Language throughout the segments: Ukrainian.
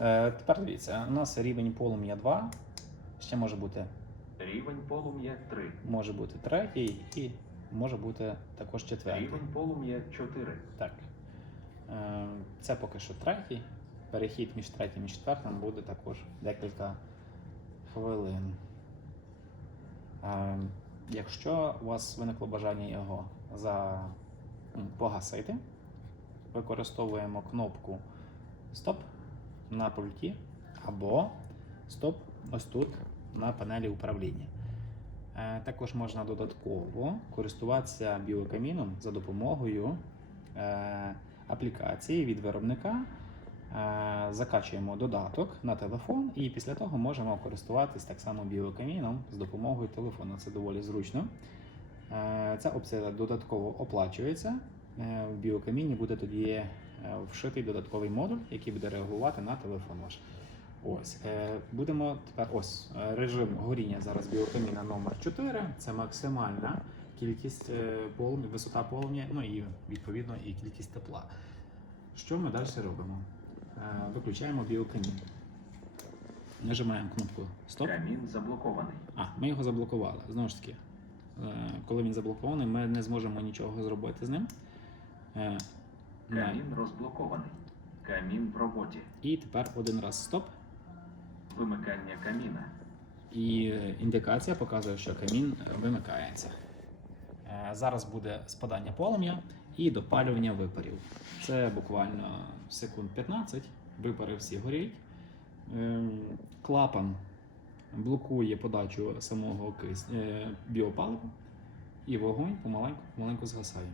Е, тепер дивіться, у нас рівень полум'я 2, ще може бути, Рівень полум'я 3. може бути третій і може бути також четвертий. Рівень полум'я 4. Так. Е, Це поки що третій. Перехід між третім і четвертим буде також декілька хвилин. Е, Якщо у вас виникло бажання його за... погасити, використовуємо кнопку Стоп на пульті або Стоп ось тут на панелі управління. Е, Також можна додатково користуватися біокаміном за допомогою е, аплікації від виробника. Е, Закачуємо додаток на телефон, і після того можемо користуватись так само біокаміном з допомогою телефону. Це доволі зручно. Ця опція додатково оплачується. Е, В біокаміні буде тоді е, вшитий додатковий модуль, який буде реагувати на телефон ваш. Ось е, будемо тепер ось режим горіння зараз біокаміна номер 4 Це максимальна кількість полум'я, висота полум'я, ну і відповідно і кількість тепла. Що ми далі робимо? Виключаємо біокамін. Нажимаємо кнопку Стоп. Камін заблокований. А, ми його заблокували. Знову ж таки, коли він заблокований, ми не зможемо нічого зробити з ним. Е, Камін розблокований. Камін в роботі. І тепер один раз стоп. Вимикання каміна. І е, індикація показує, що камін е, вимикається. Е, Зараз буде спадання полум'я і допалювання випарів. Це буквально секунд 15. Випари всі горять. Ем, Клапан блокує подачу самого кис... е, біопалива, і вогонь помаленьку, помаленьку згасає.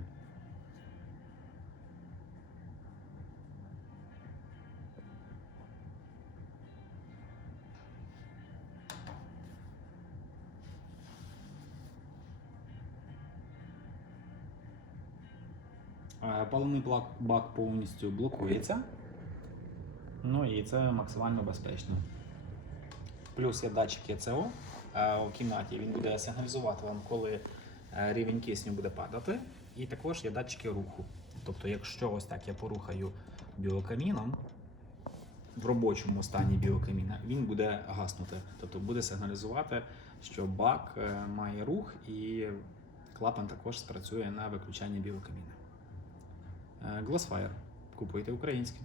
Паливний бак, повністю блокується. Ну і це максимально безпечно. Плюс є датчик ЄЦО е, у кімнаті. Він буде сигналізувати вам, коли е, рівень кисню буде падати. І також є датчики руху. Тобто, якщо ось так я порухаю біокаміном в робочому стані біокаміна, він буде гаснути. Тобто буде сигналізувати, що бак е, має рух і клапан також спрацює на виключання біокаміна. Е, Glassfire. Купуйте українське.